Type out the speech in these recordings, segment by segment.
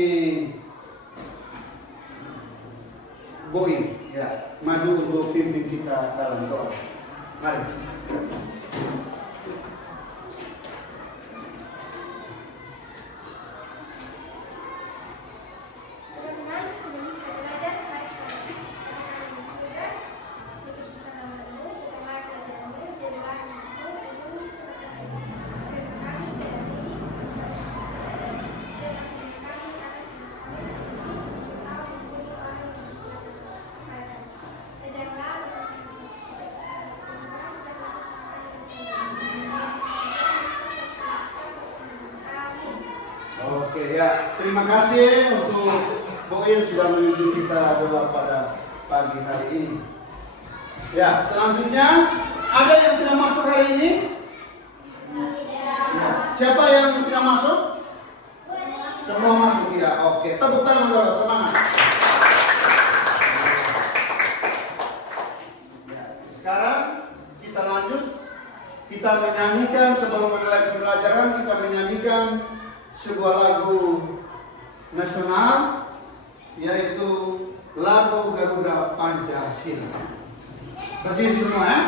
ini Boy, ya, maju untuk pimpin kita dalam doa. Mari. Oke ya, terima kasih untuk Boy yang sudah memimpin kita doa pada pagi hari ini. Ya, selanjutnya ada yang tidak masuk hari ini? Ya. Siapa yang tidak masuk? Semua masuk ya. Oke, tepuk tangan dulu, semangat. Ya, sekarang kita lanjut. Kita menyanyikan sebelum mulai pembelajaran, kita menyanyikan sebuah lagu nasional, yaitu lagu Garuda Pancasila. Berdiri semua ya.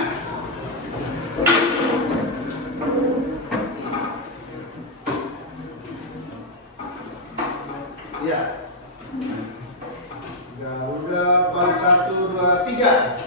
Ya. Garuda Pancasila 1, 2, 3.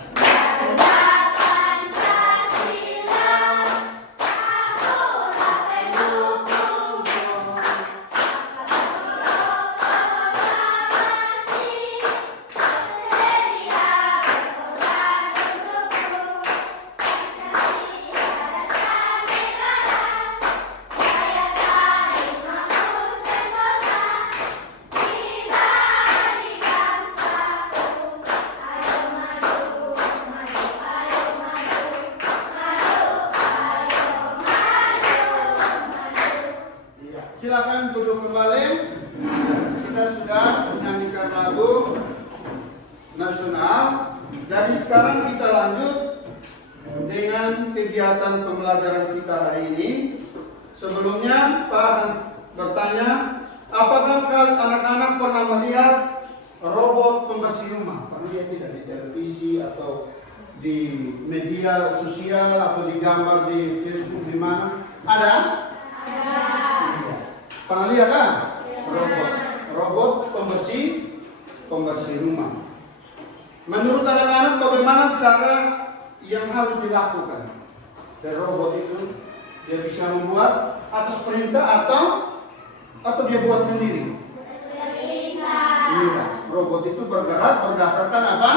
Silakan duduk kembali. Kita sudah menyanyikan lagu nasional. Jadi sekarang kita lanjut dengan kegiatan pembelajaran kita hari ini. Sebelumnya Pak akan bertanya, apakah anak-anak pernah melihat robot pembersih rumah? Pernah lihat tidak di televisi atau di media sosial atau digambar di Facebook di mana? Ada? Pernah lihat kan? Robot pembersih rumah. Menurut anak-anak bagaimana cara yang harus dilakukan? Dan robot itu dia bisa membuat atas perintah atau dia buat sendiri? Iya, robot itu bergerak berdasarkan apa?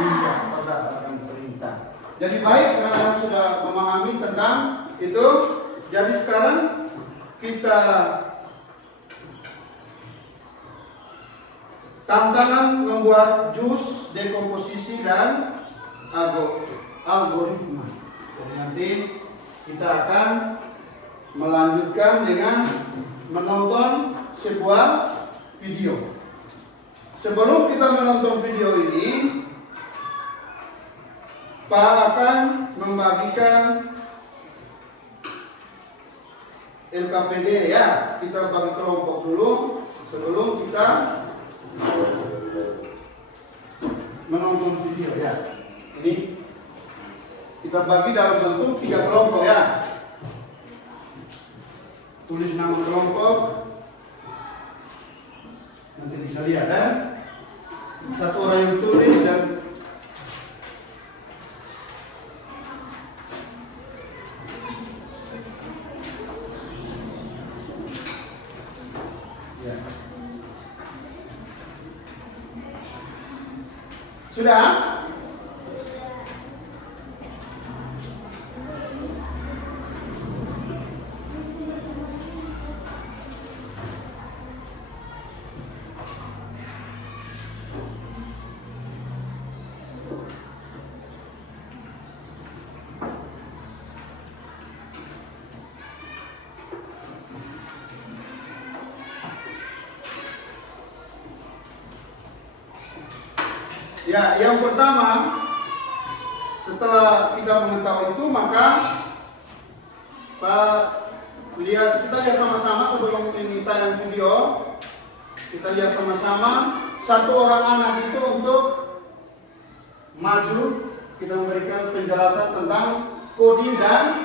Iya, berdasarkan perintah. Jadi baik, anak-anak sudah memahami tentang itu. Jadi sekarang kita tantangan membuat jus dekomposisi dan algoritma. Jadi nanti kita akan melanjutkan dengan menonton sebuah video. Sebelum kita menonton video ini, Pak akan membagikan LKPD ya, kita bagi kelompok dulu sebelum kita menonton video ya. Ini kita bagi dalam bentuk 3 kelompok ya. Tulis nama kelompok, nanti bisa lihat ya. Satu orang yang tulis dan sudah? Ya, yang pertama, setelah kita mengetahui itu, maka Pak kita lihat sama-sama sebelum ini tayang video. Kita lihat sama-sama satu orang anak itu untuk maju. Kita memberikan penjelasan tentang coding dan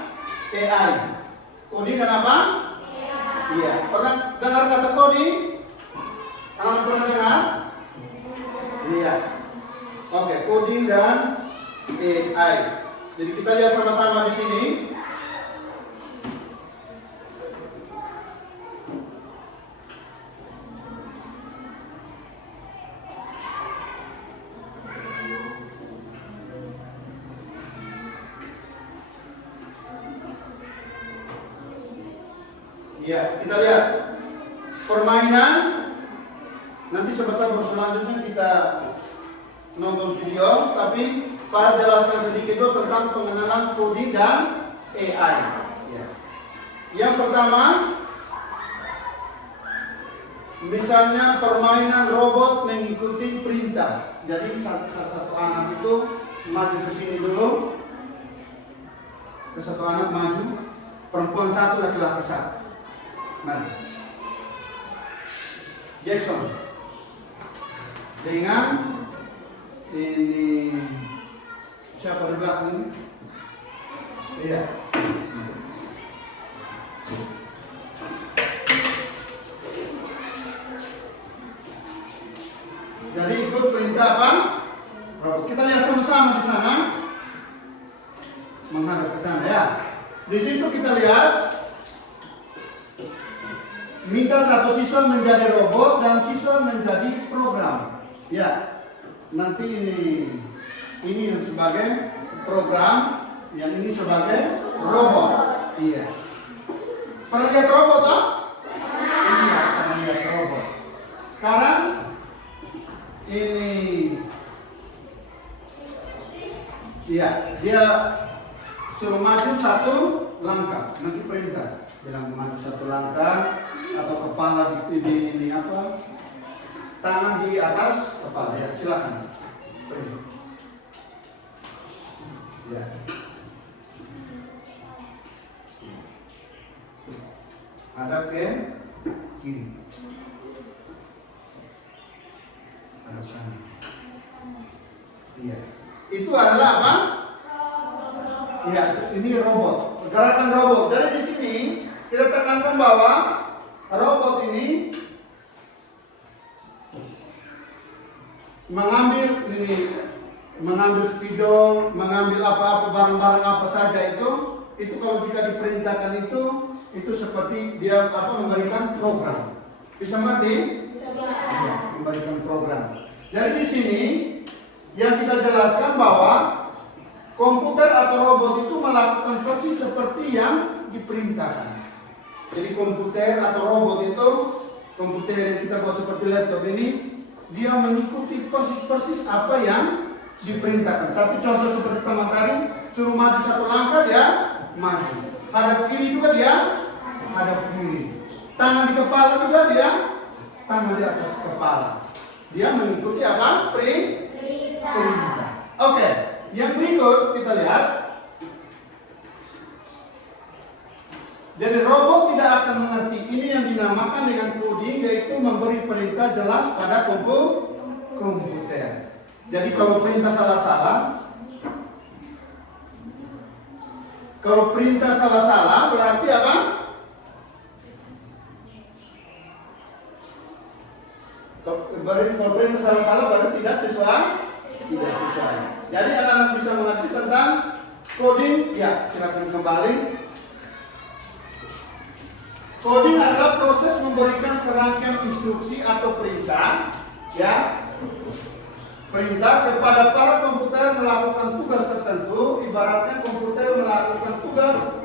AI. Coding dan apa? AI. Iya. Pernah dengar kata coding? Anak pernah dengar? Iya. Oke, coding dan AI. Jadi kita lihat sama-sama di sini. Ya, kita lihat permainan. Nanti sebentar selanjutnya kita nonton video, tapi Pak jelaskan sedikit dulu tentang pengenalan coding dan AI. Ya. Yang pertama, misalnya permainan robot mengikuti perintah. Jadi salah satu anak itu maju ke sini dulu, satu anak maju, perempuan satu, laki-laki satu. Mari. Jackson dengan ini siapa di belakang ini? Iya. Jadi ikut perintah apa? Kita lihat sama-sama di sana. Menghadap ke sana ya. Di situ kita lihat minta satu siswa menjadi robot dan siswa menjadi program. Ya, nanti ini yang sebagai program, yang ini sebagai robot. Iya. Pernah lihat robot toh? Iya, pernah lihat robot. Sekarang ini, iya, dia suruh maju satu langkah. Nanti perintah. Bilang maju satu langkah atau kepala di apa? Tangan di atas kepala. Ya, silakan. Ya. Hadap ke kiri. Hadap kanan. Iya. Itu adalah apa? Iya, ini robot. Gerakan robot. Jadi di sini kita tekankan bahwa robot ini mengambil spidol, mengambil apa-apa barang-barang apa saja itu kalau jika diperintahkan itu seperti dia memberikan program. Bisa mengerti? Ya, memberikan program. Jadi di sini yang kita jelaskan bahwa komputer atau robot itu melakukan persis seperti yang diperintahkan. Jadi komputer atau robot itu, komputer yang kita buat seperti laptop ini, dia mengikuti persis apa yang diperintahkan. Tapi contoh seperti teman tadi, suruh maju satu langkah dia maju. Hadap kiri juga dia hadap kiri. Tangan di kepala juga dia tangan di atas kepala. Dia mengikuti apa? Perintah. Oke, yang berikut kita lihat. Jadi robot tidak akan mengerti. Ini yang dinamakan dengan coding, yaitu memberi perintah jelas pada komputer. Jadi kalau perintah salah-salah, berarti apa? Kalau perintah salah-salah berarti tidak sesuai. Jadi anak-anak bisa mengerti tentang coding. Ya, silakan kembali. Coding adalah proses memberikan serangkaian instruksi atau perintah, ya, perintah kepada para komputer melakukan tugas tertentu. Ibaratnya komputer melakukan tugas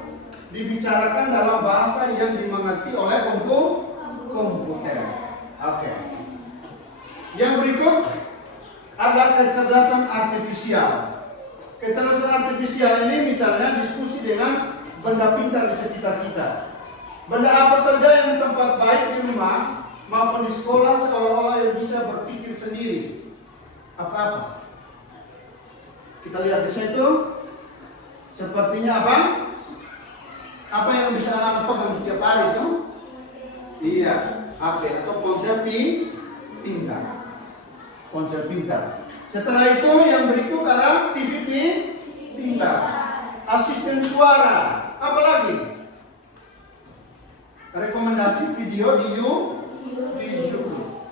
dibicarakan dalam bahasa yang dimengerti oleh komputer. Oke. Yang berikut adalah kecerdasan artifisial. Kecerdasan artifisial ini misalnya diskusi dengan benda pintar di sekitar kita. Benda apa saja yang tempat baik di rumah maupun di sekolah seolah-olah yang bisa berpikir sendiri. Apa-apa? Kita lihat di situ. Sepertinya apa? Apa yang bisa anak pegang setiap hari itu? Iya, HP atau ponsel pintar. Ponsel pintar. Setelah itu yang berikut adalah TV pintar. Asisten suara. Apa lagi? Rekomendasi video di YouTube.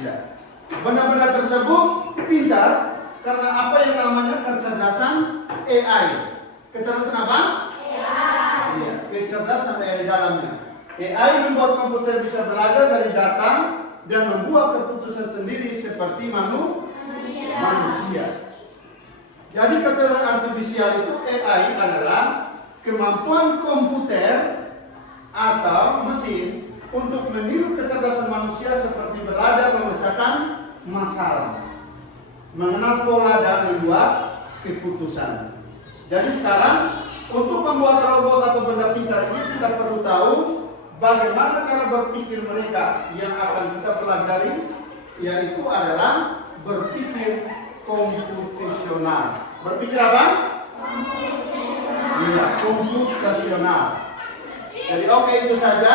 Ya. Benda-benda tersebut pintar karena apa yang namanya kecerdasan AI. Kecerdasan apa? AI. Iya, kecerdasan AI di dalamnya. AI membuat komputer bisa belajar dari data dan membuat keputusan sendiri seperti manusia. Jadi kecerdasan artifisial itu AI adalah kemampuan komputer atau mesin untuk meniru kecerdasan manusia seperti belajar memecahkan masalah, mengenal pola dan membuat keputusan. Jadi sekarang untuk membuat robot atau benda pintar ini kita perlu tahu bagaimana cara berpikir mereka yang akan kita pelajari, yaitu adalah berpikir komputasional. Berpikir apa? Iya, komputasional. Jadi oke, itu saja.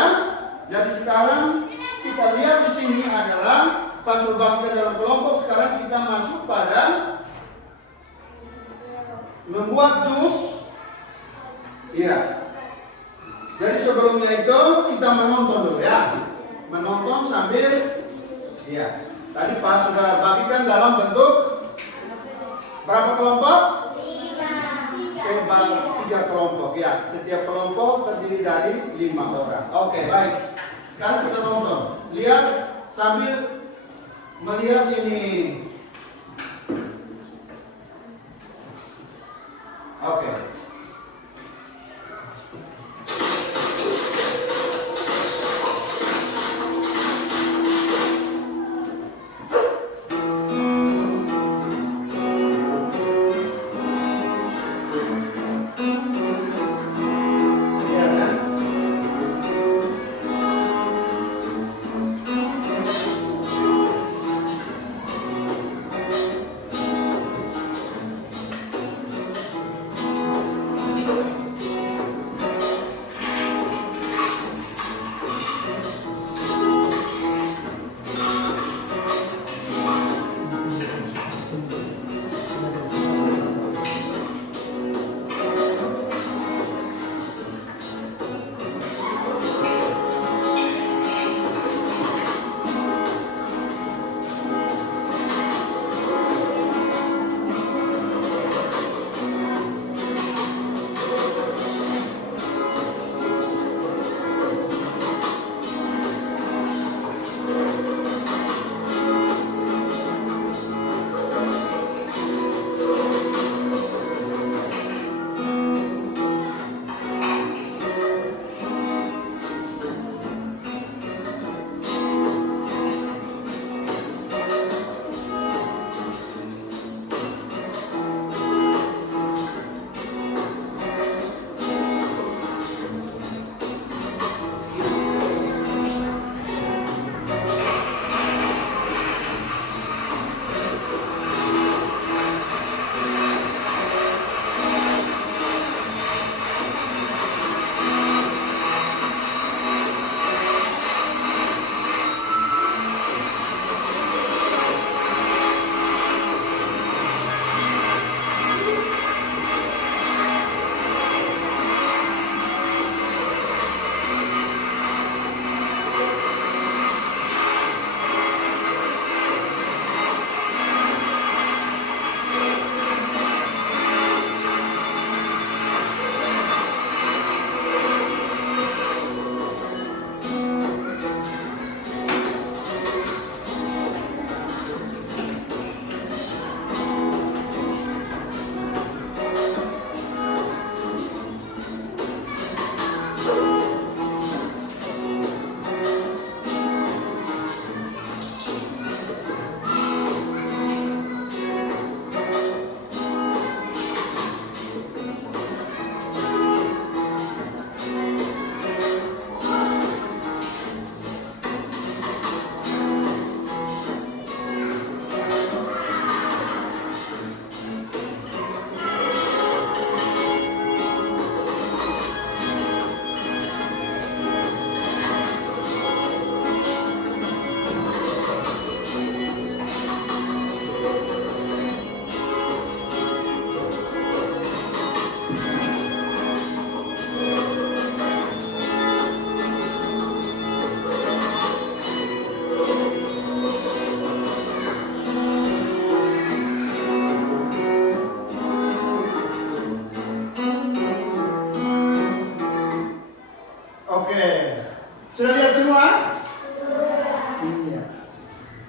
Jadi sekarang kita lihat di sini adalah pas berbagi dalam kelompok. Sekarang kita masuk pada membuat jus. Iya. Jadi sebelumnya itu kita menonton dulu ya. Menonton sambil iya. Tadi Pak sudah bagikan dalam bentuk berapa kelompok? 3 kelompok ya. Setiap kelompok terdiri dari 5 orang. Oke, baik. Sekarang kita nonton. Lihat sambil melihat ini. Oke.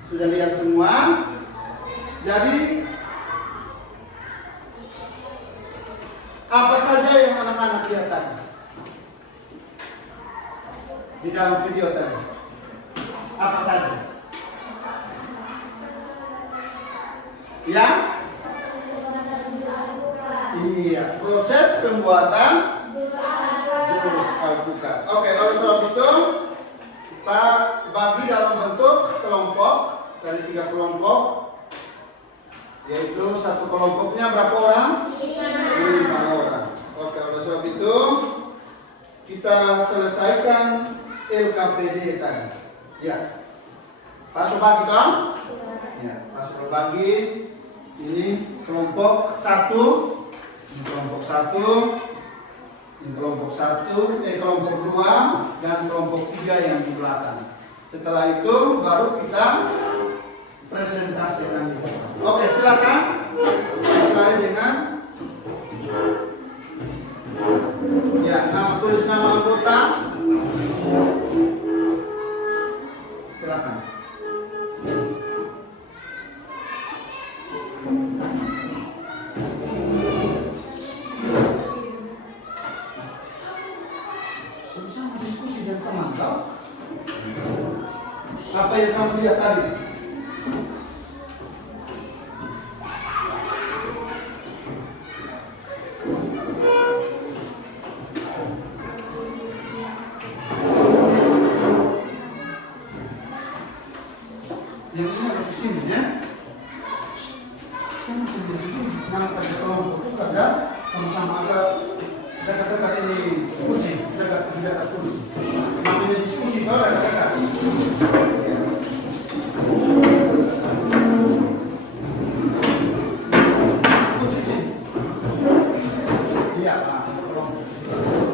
Sudah lihat semua? Jadi apa saja yang anak-anak lihat tadi di dalam video tadi? Apa saja? Ya? Iya, proses pembuatan jus alpukat. Oke, oleh sebab itu kita bagi dalam bentuk kelompok dari 3 kelompok, yaitu satu kelompoknya berapa orang? 5 orang. Oke, oleh sebab itu kita selesaikan LKPD tadi. Ya, Pak Sobat kita? Ya, Pak Sobat bagi ini kelompok 1, ini kelompok 1, ini kelompok 1, kelompok 2 dan kelompok 3 yang di belakang. Setelah itu baru kita presentasikan. Oke, silakan sesuai dengan ya, tulis nama anggota. Silakan. Sama-sama diskusi dengan teman kau. Apa yang kamu lihat tadi? Yang ini ada di sini ya. Kamu sendiri-sendiri. Nah, pada kelompok itu ada sama-sama ada dekat-dekat ini kursi, dekat kursi. Namanya diskusi kalau dekat-dekat. Kursi sini. Iya, Pak.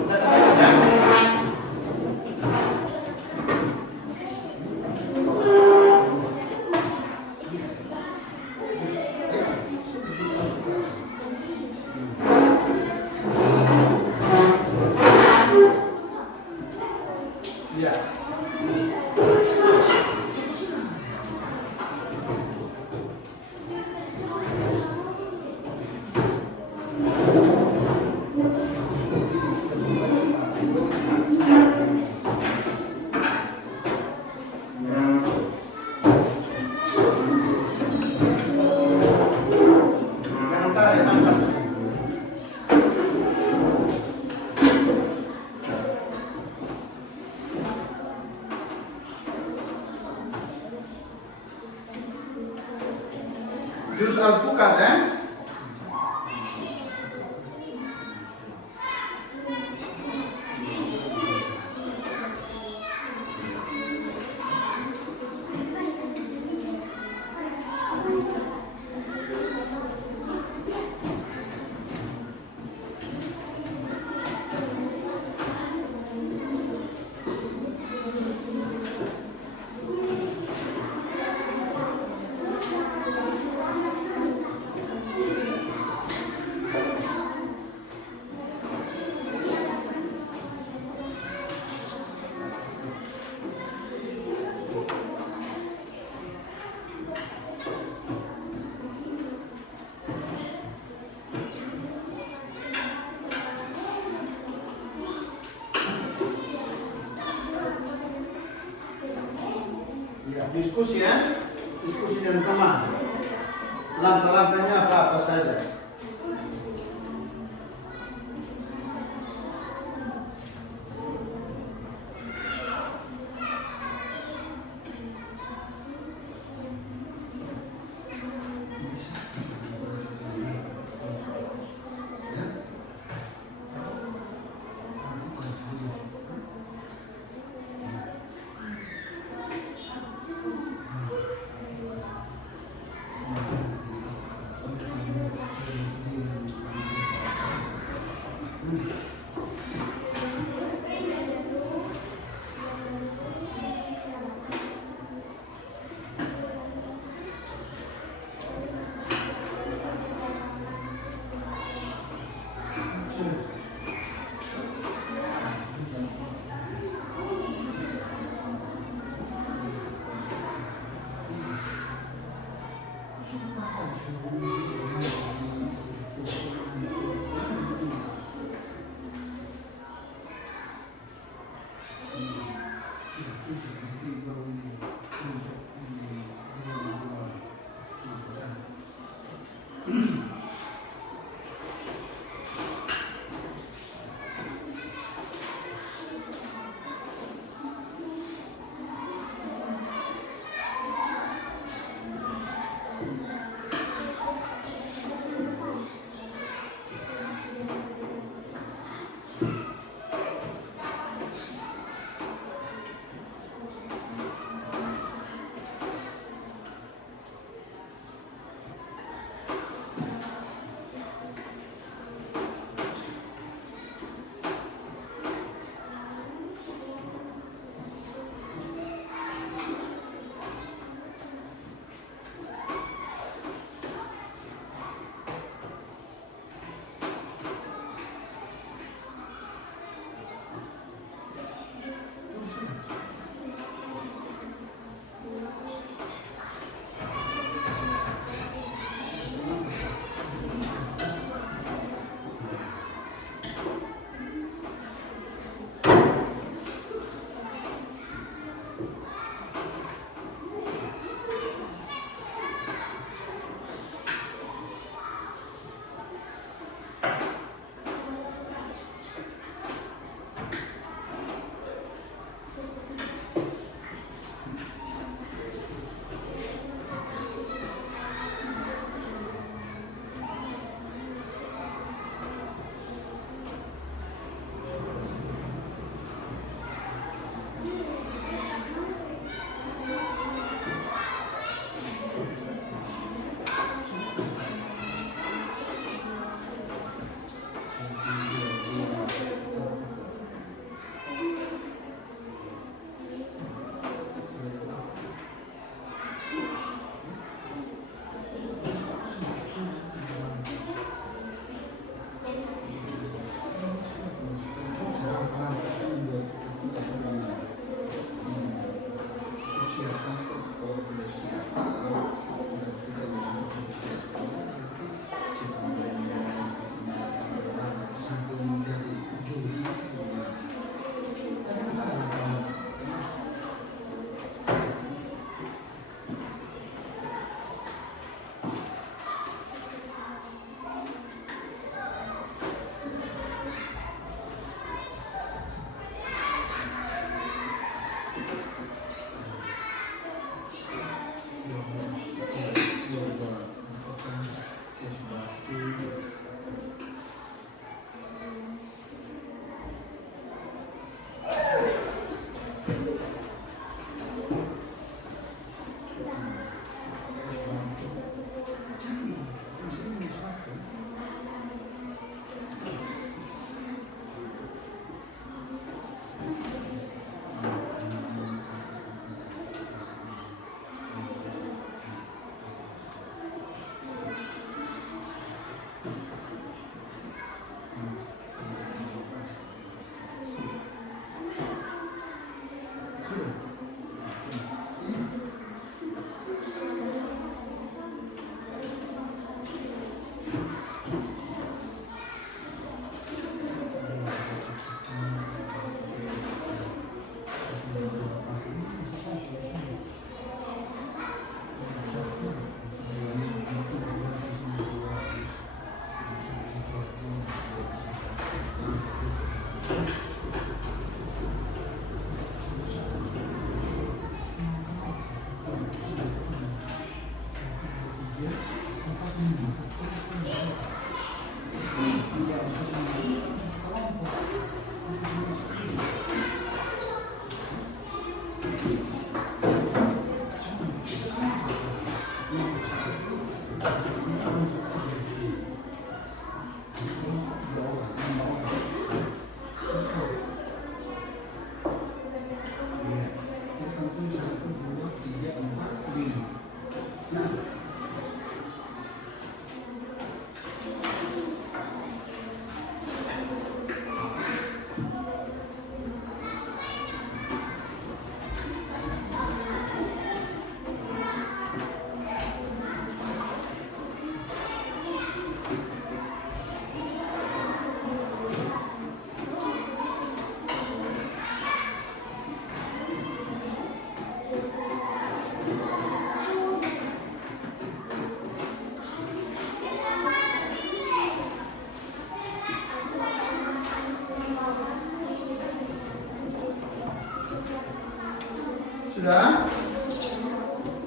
Dekat-dekat ya. Ya. Jus alpukat ya. Diskusi ya, diskusi dengan teman. Langkah-langkahnya apa saja.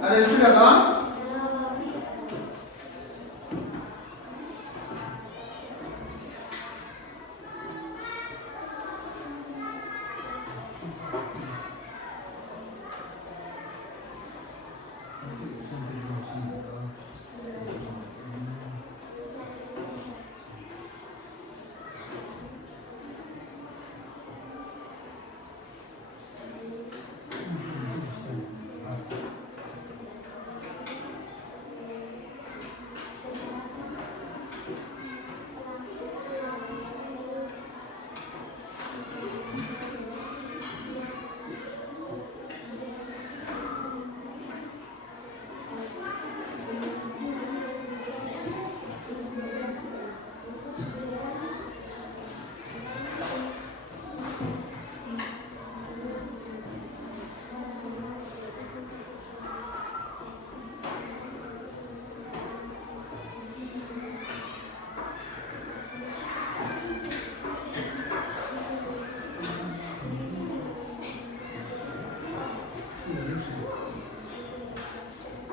Ada yang sudah kan?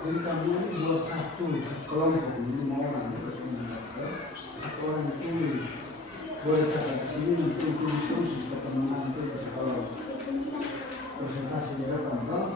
Jadi kamu ini buat satu kelompok, ini mau nanti terus mendapat satu orang yang tulis. Boleh catat di sini untuk tulis khusus ketemu nanti kalau presentasi di depan kan.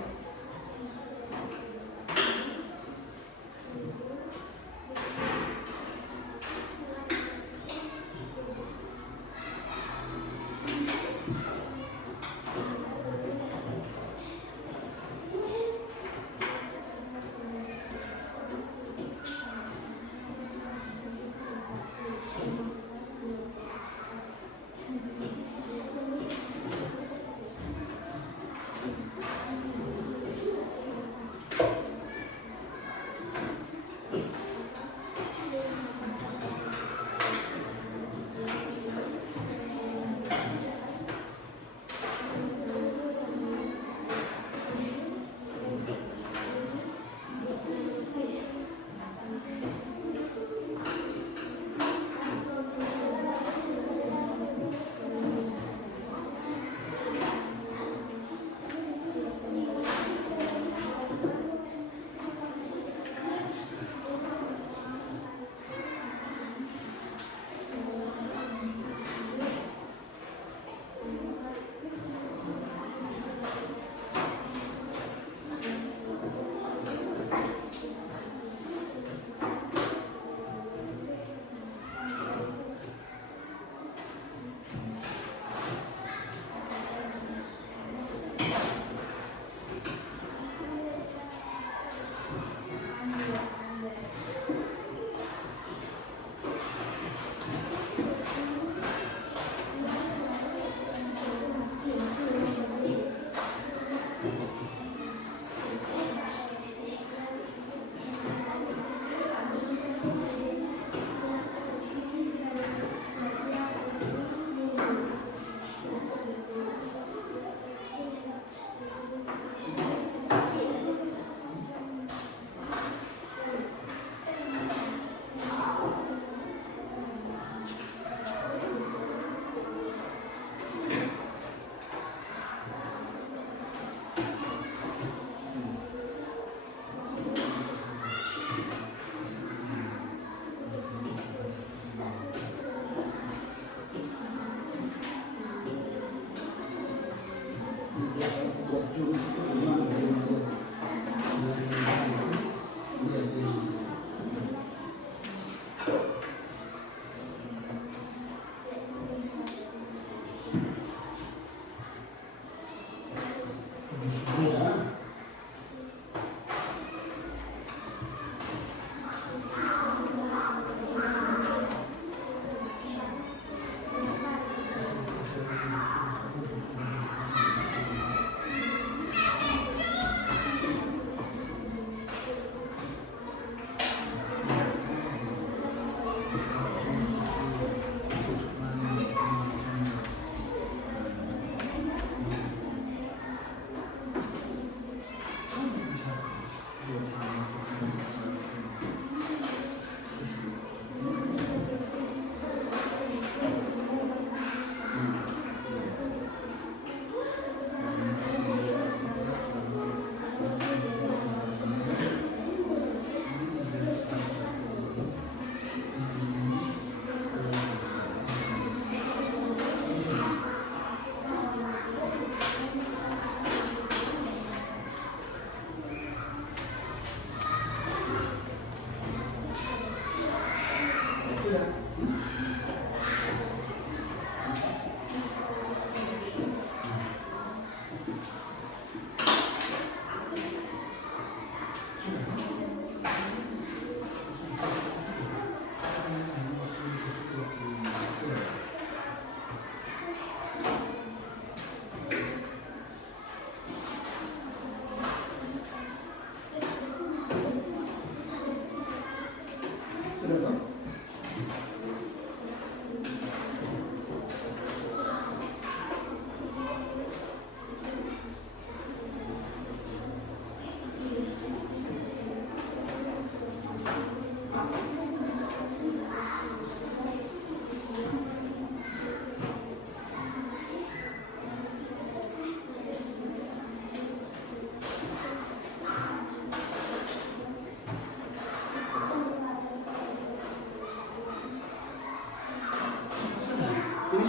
Ini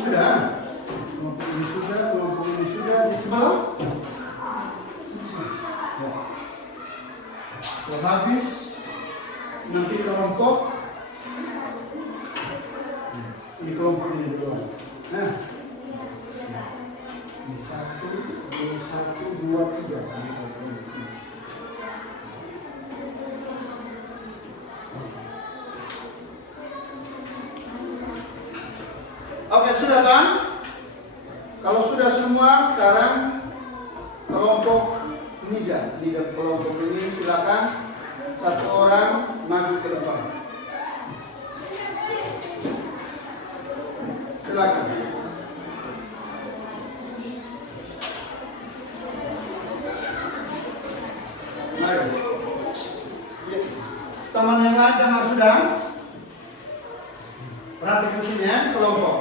sudah, kelompok ini sudah di sebelah. Ya. Setelah habis, nanti kelompok ini kelompok ini doang. Nah, ini 1, 2, 3 sampai ke ini. Oke, sudah kan? Kalau sudah semua, sekarang kelompok NIDA kelompok ini silakan satu orang maju ke depan. Silakan. Mari. Teman yang lain jangan sudah. Perhatikan sini ya, kelompok.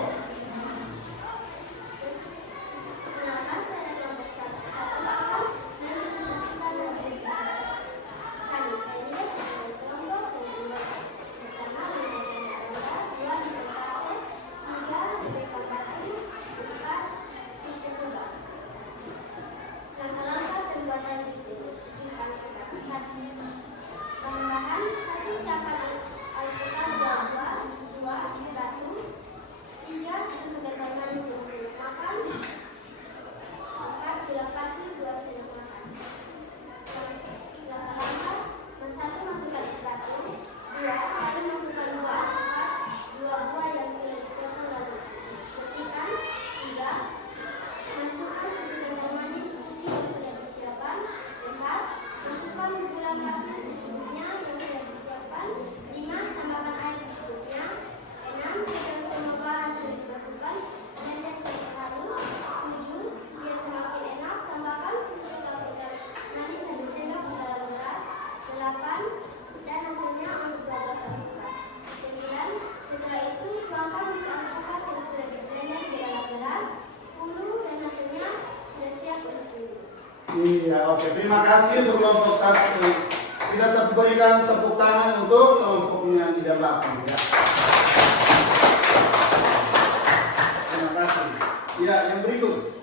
Iya, oke. Terima kasih untuk kelompok 1. Kita berikan tepuk tangan untuk kelompok yang di belakang. Ya. Terima kasih. Ya, yang berikut.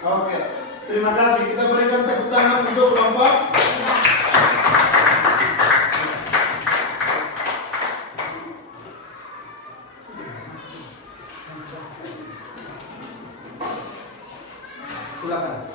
Oke, terima kasih. Kita berikan tepuk tangan untuk kelompok. Silakan.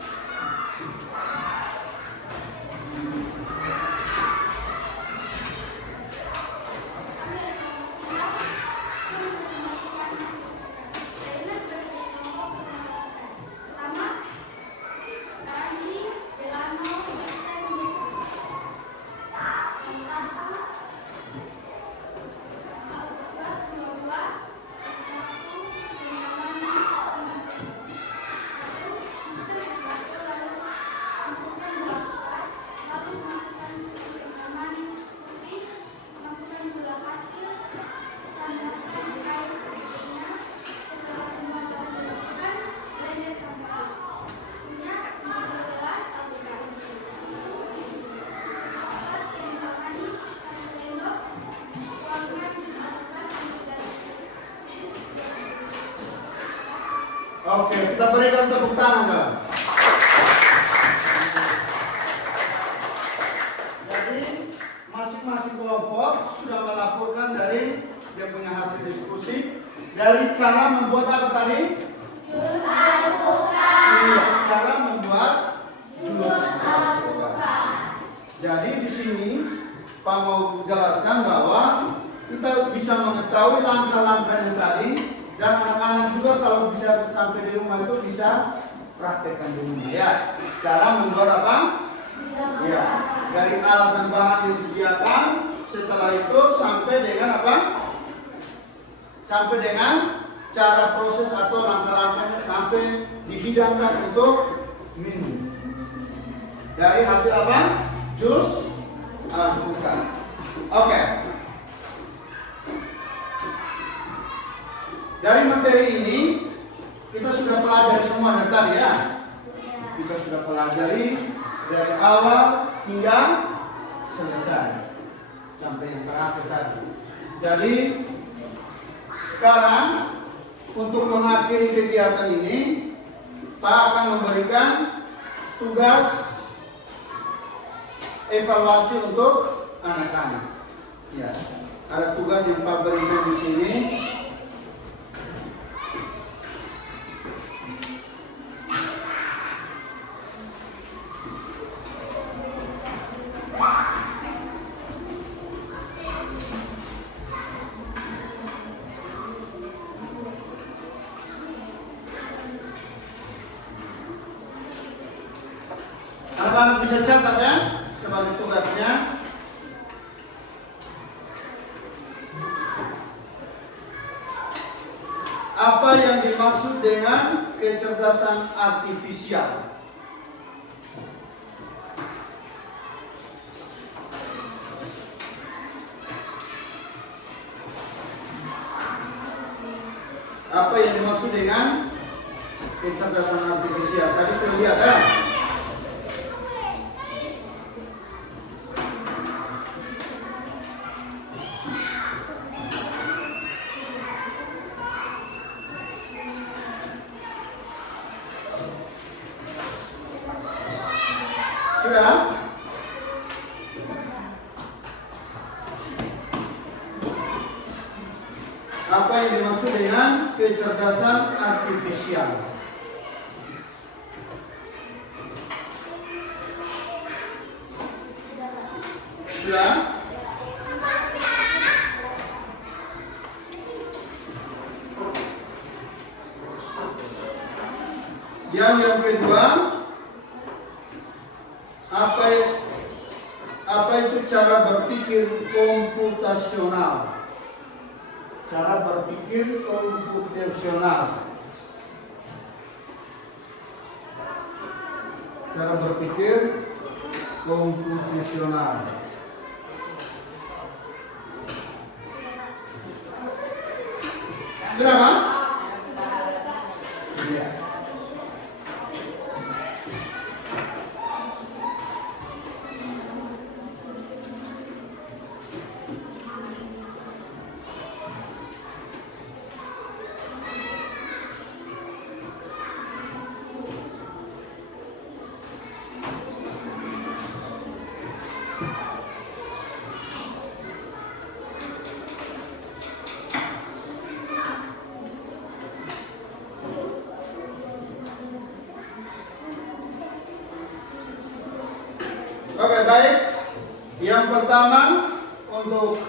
berikan tepuk tangan dong. Jadi masing-masing kelompok sudah melaporkan dari dia punya hasil diskusi dari cara membuat apa tadi? Jus alpukat. Iya, cara membuat jus alpukat. Jadi di sini Pak mau jelaskan bahwa kita bisa mengetahui langkah-langkahnya tadi, dan anak-anak juga kalau bisa sampai di rumah itu bisa praktekkan di rumah ya. Cara membuat apa? Ya, dari alat dan bahan yang disediakan. Setelah itu sampai dengan apa? Sampai dengan cara proses atau langkah-langkahnya sampai dihidangkan untuk minum. Dari hasil apa? Jus alpukat. Oke. Dari materi ini kita sudah pelajari semua dari tadi ya. Kita sudah pelajari dari awal hingga selesai sampai yang terakhir tadi. Jadi sekarang untuk mengakhiri kegiatan ini, Pak akan memberikan tugas evaluasi untuk anak-anak. Ya, ada tugas yang Pak berikan di sini. Anak-anak bisa catat ya sebagai tugasnya. Apa yang dimaksud dengan kecerdasan artifisial? Apa yang dimaksud dengan kecerdasan artifisial? Tadi sudah lihat ya. Sudah? Apa yang dimaksud dengan kecerdasan artifisial? Sudah? Yang kedua, apa itu cara berpikir komputasional? Cara berpikir komputasional. Cara berpikir komputasional. Sudah, Pak? Iya. Oke, baik. Yang pertama untuk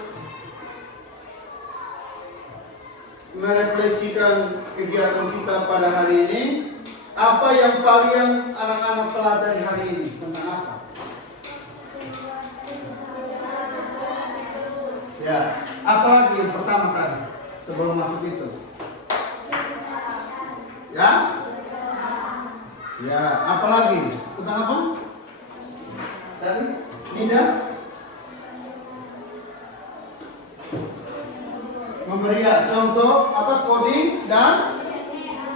merefleksikan kegiatan kita pada hari ini, apa yang paling anak-anak pelajari hari ini tentang apa? Ya, apa lagi yang pertama tadi sebelum masuk itu? Ya? Ya, apa lagi? Tentang apa? Tadi, Nida? Memberi contoh apa coding dan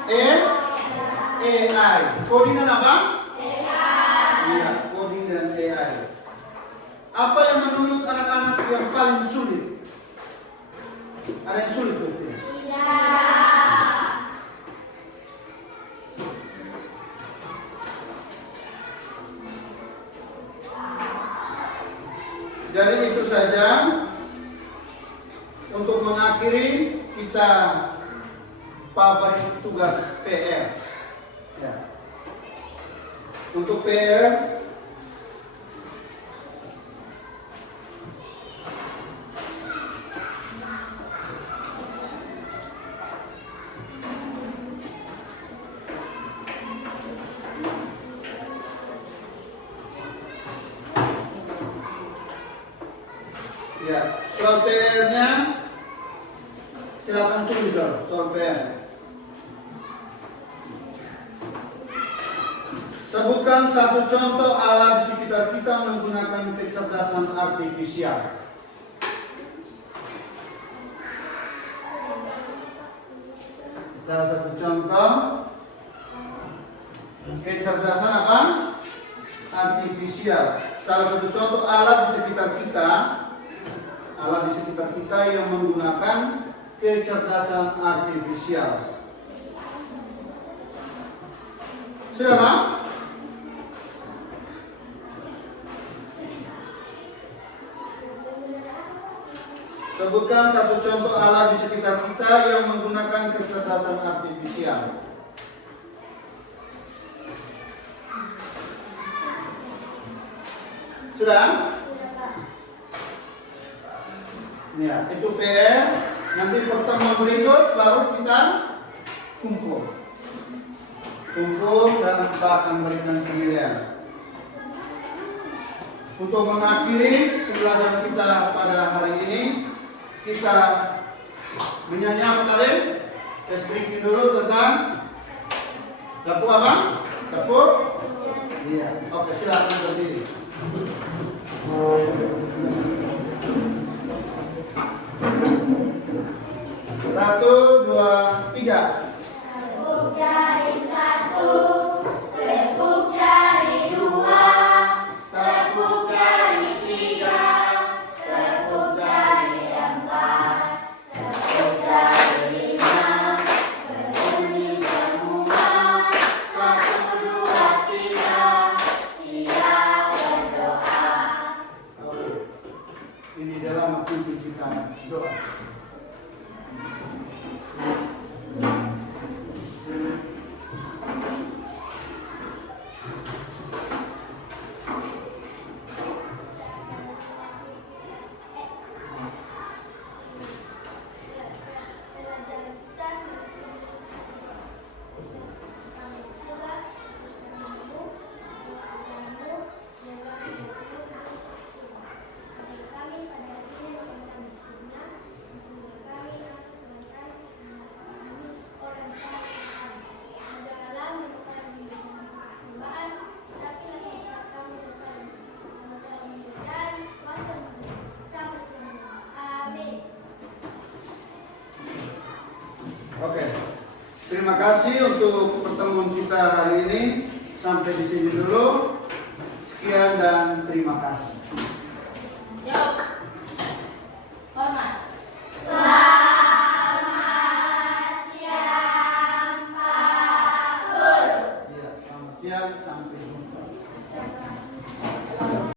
AI. Coding dan apa? AI. Iya, coding dan AI. Apa yang menurut anak-anak yang paling sulit? Ada yang sulit tuh? Tidak. Jadi itu saja untuk mengakhiri kita pabrik tugas PR. Ya. Untuk PR ya, soal PR-nya silakan tulis dong, soal PR. Sebutkan satu contoh alat di sekitar kita menggunakan kecerdasan artifisial. Salah satu contoh kecerdasan apa? Artifisial. Salah satu contoh alat di sekitar kita yang menggunakan kecerdasan artifisial. Sudah, Pak? Sebutkan satu contoh alat di sekitar kita yang menggunakan kecerdasan artifisial. Sudah? Ya, itu PR. Nanti pertemuan berikut baru kita kumpul dan kita akan berikan penilaian. Untuk mengakhiri pembelajaran kita pada hari ini, kita menyanyi apa tadi? Tes briefing dulu tentang dapur apa? Dapur? Iya. Oke, silakan berdiri. 1, 2, 3. Tepuk jari 1, tepuk jari 2, tepuk jari 3, tepuk jari 4, tepuk jari 5, berbunyi semua. 1, 2, 3, siap berdoa. Ini dalam tuntutan doa. Oke, terima kasih untuk pertemuan kita hari ini. Sampai di sini dulu. Sekian dan terima kasih.